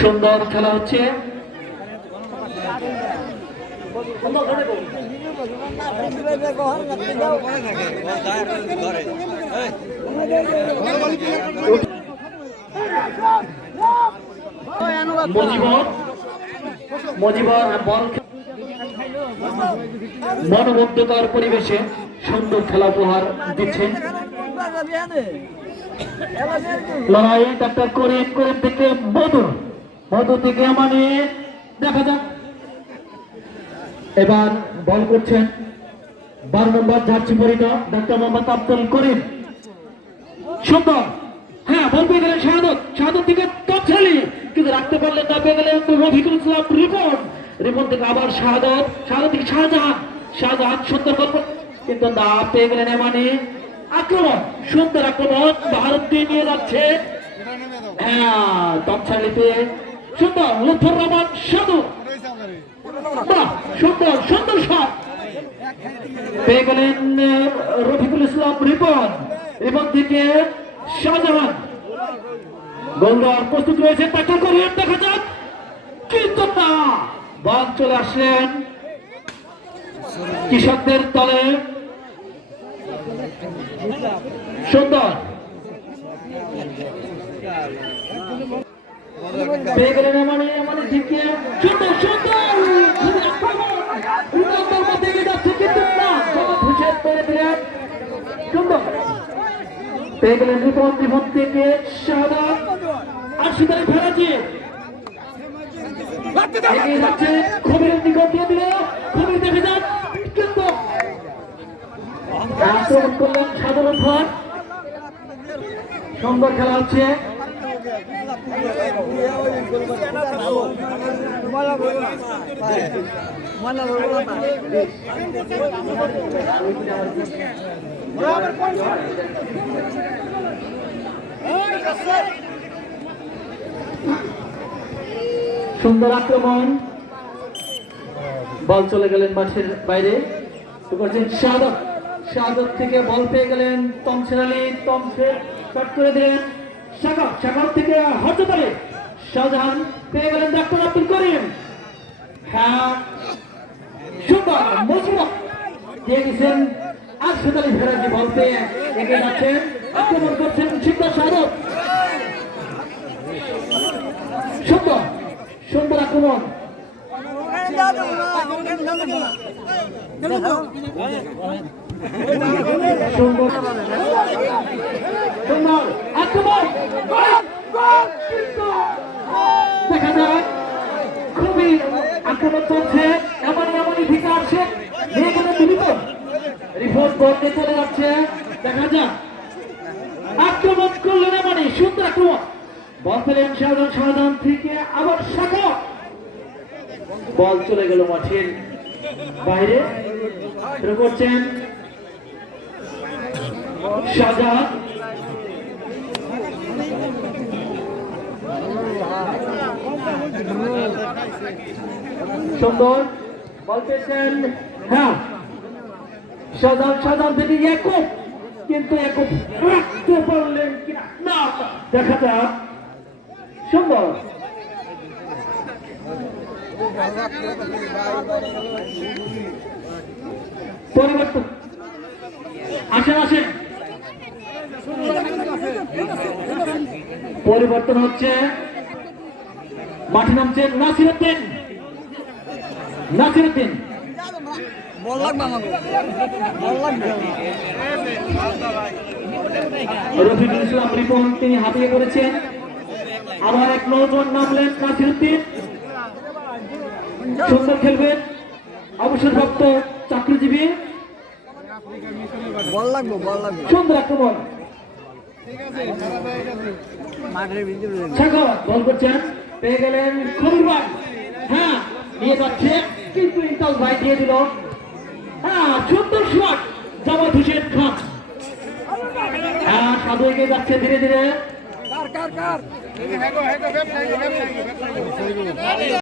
সুন্দর খেলা হচ্ছে। মনোমুগ্ধকর পরিবেশে সুন্দর খেলা উপহার দিচ্ছেন। লড়াই ডাক্তার করিম করিম থেকে মধু মধু থেকে মানে দেখা যাক। এবার বল করছেন বারো নম্বর ঝাড়ছি পরিত ডাক্তার মোহাম্মদ আব্দুল করিম। সুন্দর। হ্যাঁ বল পেয়ে গেলেন শাহাদত। শাহাদত থেকে তৎসালি কিন্তু রাখতে পারলেন না, পেয়ে গেলেন রফিকুল ইসলাম রিপন। রিপন থেকে আবার শাহাদত। শাহাদত থেকে শাহজাহান। শাহজাহান সুন্দর গল্প। কিন্তু না, পেয়ে গেলেন এমানি। আক্রমণ, সুন্দর আক্রমণ ভারত দিয়ে নিয়ে যাচ্ছে। হ্যাঁ সুন্দর লুৎফর রহমান সাধু। সুন্দর সুন্দর শট। পেয়ে গেলেন রফিকুল ইসলাম রিপন। রিপন থেকে শাহজাহান গোলদার প্রস্তুত রয়েছে, ট্যাকল করিয়ে দেখা যাক। কিন্তু না, বল চলে আসলেন কৃষকদের দলে সুন্দর। পেয়ে গেলেন এমনই এমনই ঠিকই সুন্দর সুন্দর। উন্নতর মধ্যে থেকে শাহাদা আর সুন্দর। ফেরাজি এগিয়ে যাচ্ছে, খবিরের নিকট দিয়ে দিল। খবির দেখে যান। আক্রমণ করলেন সাধারণ ঘর সুন্দর খেলা হচ্ছে। সুন্দর আক্রমণ। বল চলে গেলেন মাঠের বাইরে। তো শাহাদত থেকে বল পেয়ে গেলেন তমসের আলী তমসের শট করে দিলেন সাগর সাগর থেকে হরজত আলী শাহজাহান পেয়ে গেলেন ডাক্তার আব্দুল করিম হ্যাঁ সুন্দর মজবুত দিয়ে গেছেন আরশদ আলী ফেরাজি বল পেয়ে এগিয়ে যাচ্ছেন আক্রমণ করছেন শিকদার শাহাদত সুন্দর সুন্দর আক্রমণ সুন্দর সুন্দর আক্রমণ দেখা যাক খুবই আক্রমণ চলছে এমনই এমনই আসছে নিয়ে রিপোর্ট বলতে চলে যাচ্ছে দেখা যাক আক্রমণ করলেন এমনই সুন্দর আক্রমণ বল পেলেন শাহজাহান শাহজাহান থেকে আবার শাখা বল চলে গেল মাঠের বাইরে। করছেন শাহজাহান সুন্দর, বল পেয়েছেন হ্যাঁ। শাহজাহান শাহজাহান থেকে একক, কিন্তু একক রাখতে পারলেন না, দেখা যাক। সুন্দর। পরিবর্তন। আসেন আসেন। পরিবর্তন হচ্ছে। মাঠে নামছেন নাসিরুদ্দিন নাসিরুদ্দিন রফিকুল ইসলাম রিপন, তিনি হাতিয়ে করেছেন আবার এক নৌজন নামলেন নাসিরুদ্দিন সুন্দর খেলবেন অবসরপ্রাপ্ত চাকরিজীবী। বল লাগবো বল লাগবো সুন্দর আক্রমণ মাঠের ভিতরে শেখর বল করছেন পেয়ে গেলেন ভাই। হ্যাঁ নিয়ে যাচ্ছে। কিন্তু ইন্টাল ভাই দিয়ে দিল। হ্যাঁ সুন্দর শট জামাত হুসেন খান। হ্যাঁ সাধু এগিয়ে যাচ্ছে ধীরে ধীরে।